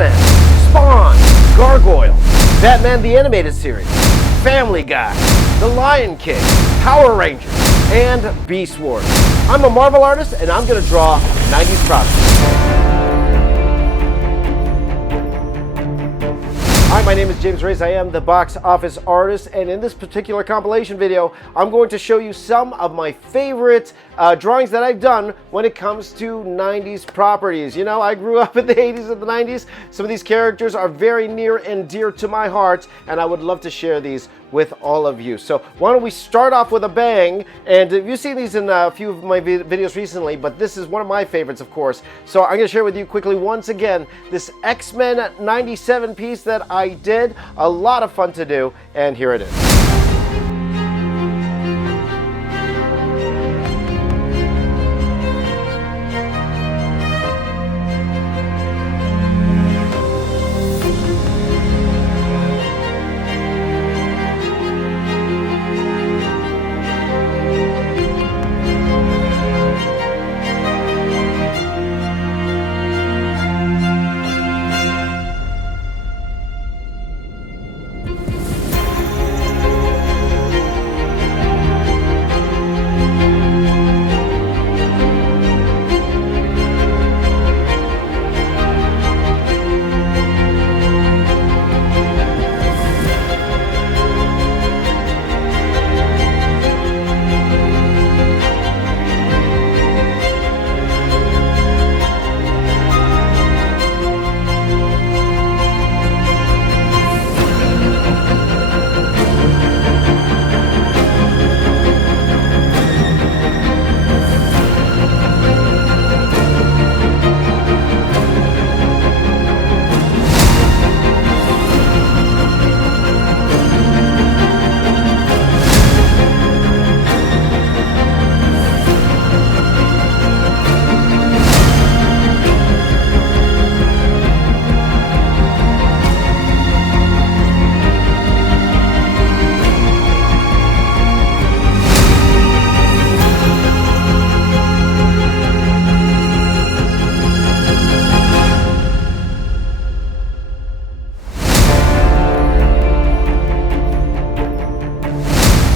X-Men, Spawn, Gargoyles, Batman the Animated Series, Family Guy, The Lion King, Power Rangers, and Beast Wars. I'm a Marvel artist, and I'm going to draw 90s properties. Hi, my name is James Reyes. I am the box office artist, and in this particular compilation video, I'm going to show you some of my favorite drawings that I've done when it comes to 90s properties. You know, I grew up in the 80s and the 90s. Some of these characters are very near and dear to my heart, and I would love to share these with all of you. So why don't we start off with a bang? And you've seen these in a few of my videos recently, but this is one of my favorites, of course. So I'm going to share with you quickly once again this X-Men 97 piece that I did. A lot of fun to do, and here it is.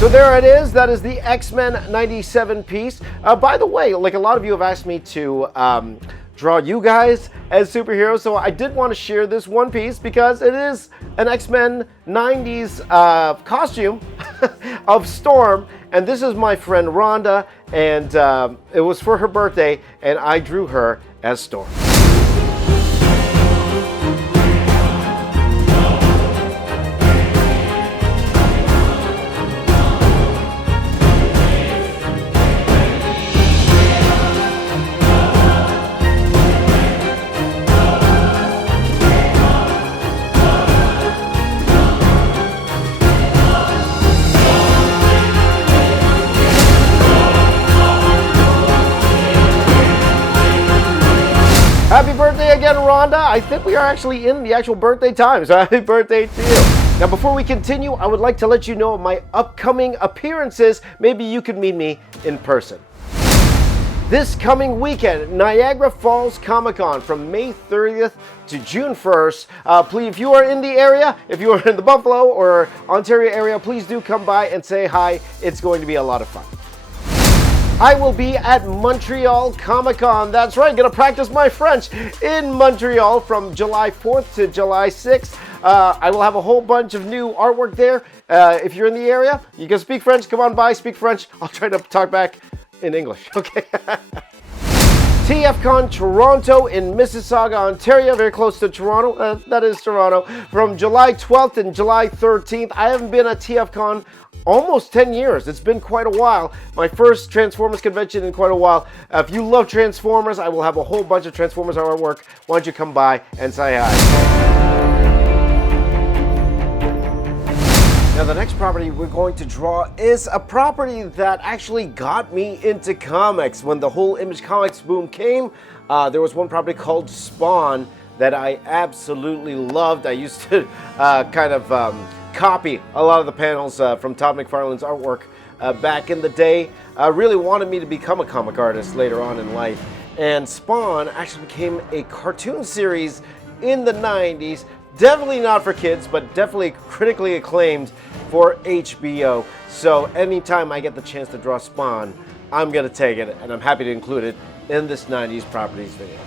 So there it is. That is the X-Men 97 piece. By the way, like a lot of you have asked me to draw you guys as superheroes, so I did want to share this one piece because it is an X-Men 90s costume of Storm, and this is my friend Rhonda, and it was for her birthday, and I drew her as Storm. Happy birthday again, Rhonda. I think we are actually in the actual birthday time, so happy birthday to you. Now, before we continue, I would like to let you know of my upcoming appearances. Maybe you could meet me in person. This coming weekend, Niagara Falls Comic-Con from May 30th to June 1st. Please, if you are in the area, if you are in the Buffalo or Ontario area, please do come by and say hi. It's going to be a lot of fun. I will be at Montreal Comic-Con. That's right, gonna practice my French in Montreal from July 4th to July 6th. I will have a whole bunch of new artwork there. If you're in the area, you can speak French, come on by, speak French. I'll try to talk back in English, okay? TFCon Toronto in Mississauga, Ontario, very close to Toronto. That is Toronto. From July 12th and July 13th. I haven't been at TFCon almost 10 years. It's been quite a while. My first Transformers convention in quite a while. If you love Transformers, I will have a whole bunch of Transformers artwork. Why don't you come by and say hi? Now the next property we're going to draw is a property that actually got me into comics. When the whole Image Comics boom came, there was one property called Spawn that I absolutely loved. I used to copy a lot of the panels from Todd McFarlane's artwork back in the day. Really wanted me to become a comic artist later on in life. And Spawn actually became a cartoon series in the 90s. Definitely not for kids, but definitely critically acclaimed for HBO. So anytime I get the chance to draw Spawn, I'm going to take it, and I'm happy to include it in this 90s properties video.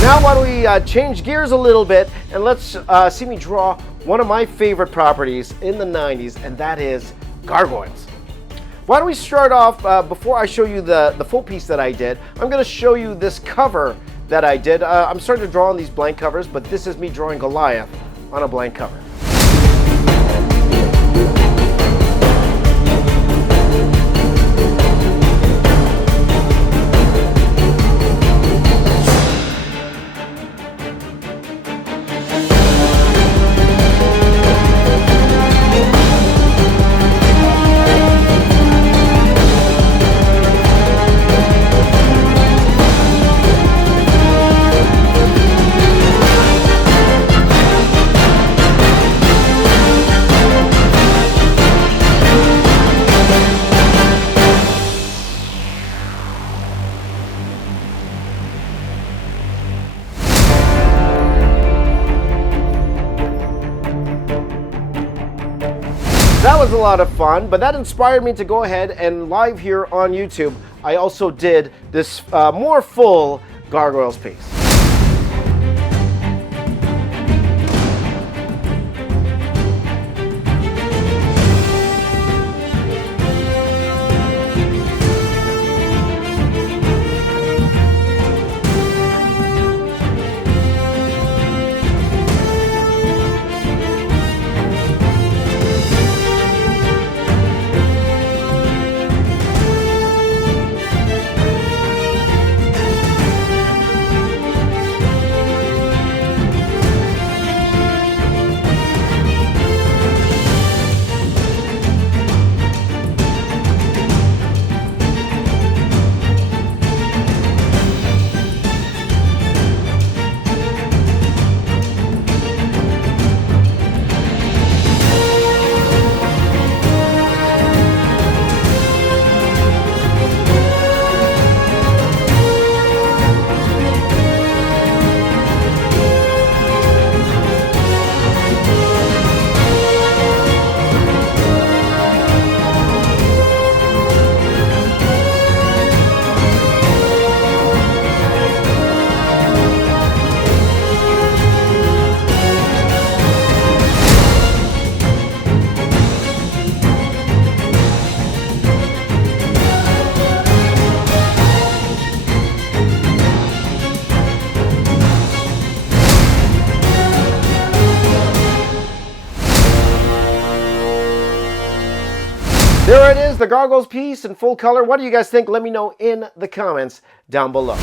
Now why don't we change gears a little bit and let's see me draw one of my favorite properties in the 90s, and that is Gargoyles. Why don't we start off, before I show you the full piece that I did, I'm going to show you this cover that I did. I'm starting to draw on these blank covers, but this is me drawing Goliath on a blank cover. That was a lot of fun, but that inspired me to go ahead and live here on YouTube, I also did this more full Gargoyles piece. There it is, the Gargoyles piece in full color. What do you guys think? Let me know in the comments down below.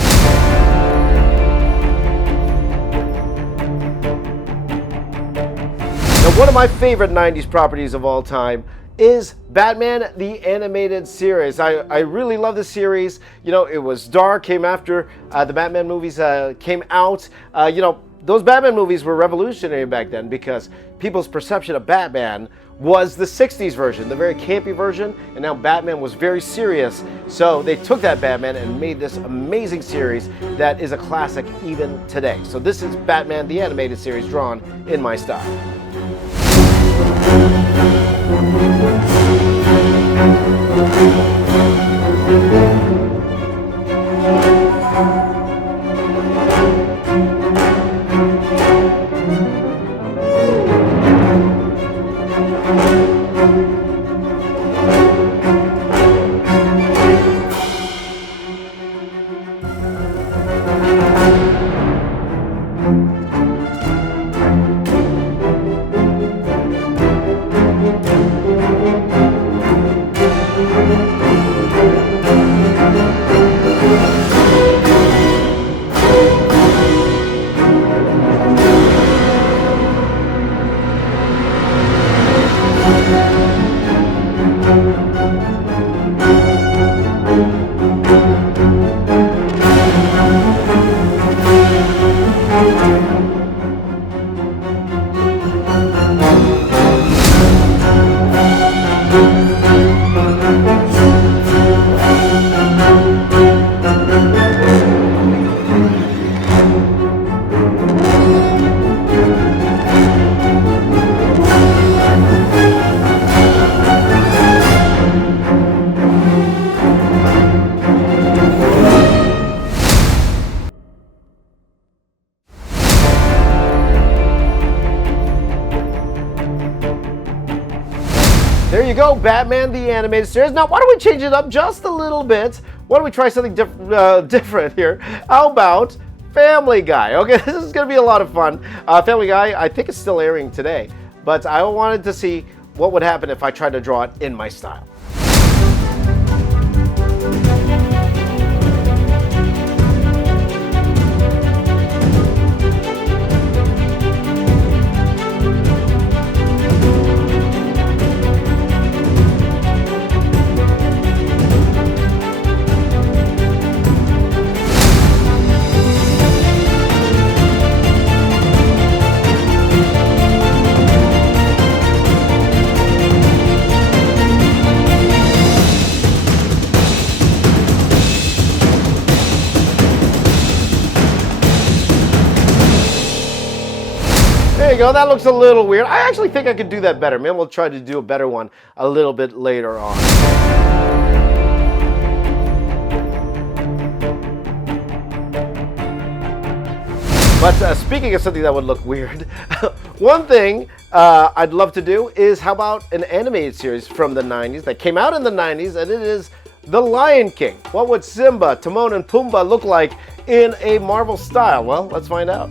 Now, one of my favorite 90s properties of all time is Batman the Animated Series. I really love this series. You know, it was dark, came after the Batman movies came out. You know, those Batman movies were revolutionary back then because people's perception of Batman was the 60s version, the very campy version, and now Batman was very serious. So they took that Batman and made this amazing series that is a classic even today. So this is Batman the Animated Series drawn in my style. There you go, Batman the Animated Series. Now, why don't we change it up just a little bit? Why don't we try something different here? How about Family Guy? Okay, this is going to be a lot of fun. Family Guy, I think it's still airing today, but I wanted to see what would happen if I tried to draw it in my style. There you go, that looks a little weird. I actually think I could do that better. Maybe we'll try to do a better one a little bit later on. But speaking of something that would look weird, one thing I'd love to do is how about an animated series from the 90s that came out in the 90s, and it is The Lion King. What would Simba, Timon, and Pumbaa look like in a Marvel style? Well, let's find out.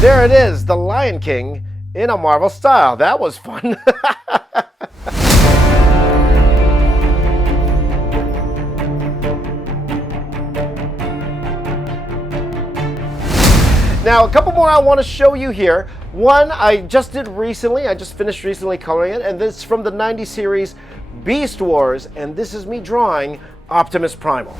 There it is, The Lion King in a Marvel style. That was fun. Now, a couple more I want to show you here. One I just did recently. I just finished recently coloring it, and this is from the 90s series Beast Wars, and this is me drawing Optimus Primal.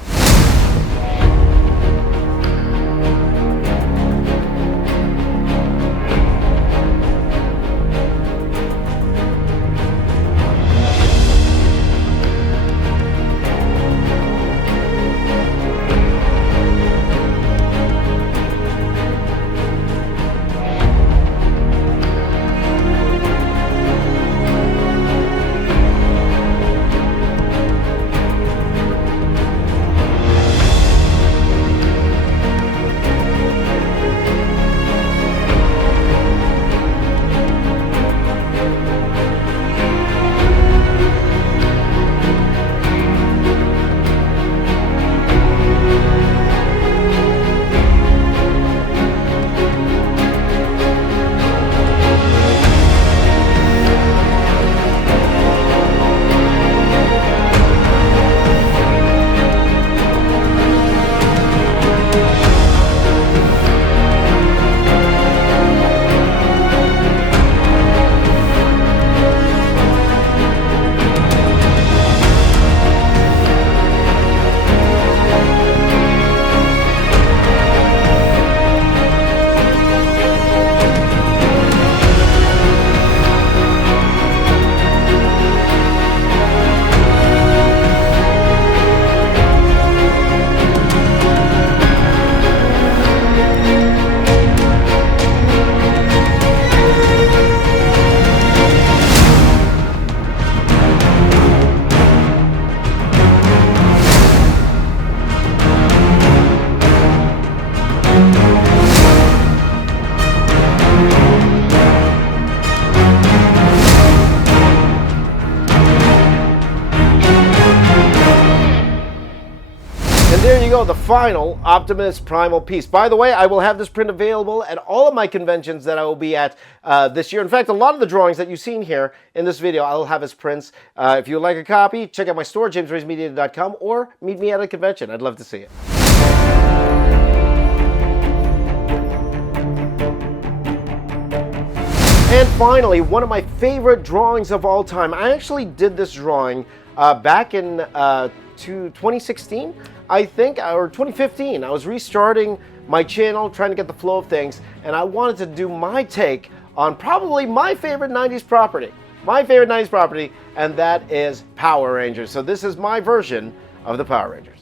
There you go, the final Optimus Primal piece. By the way, I will have this print available at all of my conventions that I will be at this year. In fact, a lot of the drawings that you've seen here in this video, I will have as prints. If you would like a copy, check out my store, jamesraysmedia.com, or meet me at a convention. I'd love to see it. And finally, one of my favorite drawings of all time. I actually did this drawing back in 2016, I think, or 2015. I was restarting my channel, trying to get the flow of things, and I wanted to do my take on probably my favorite 90s property. My favorite 90s property, and that is Power Rangers. So this is my version of the Power Rangers.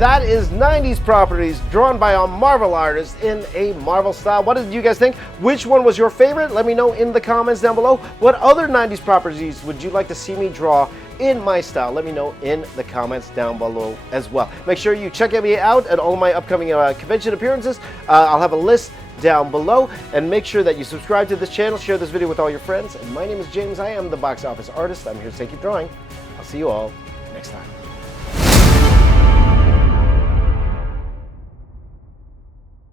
that is 90s properties drawn by a Marvel artist in a Marvel style. What did you guys think? Which one was your favorite? Let me know in the comments down below. What other 90s properties would you like to see me draw in my style? Let me know in the comments down below as well. Make sure you check me out at all my upcoming convention appearances. I'll have a list down below, and make sure that you subscribe to this channel, share this video with all your friends. And my name is James. I am the Box Office Artist. I'm here to keep drawing. I'll see you all next time.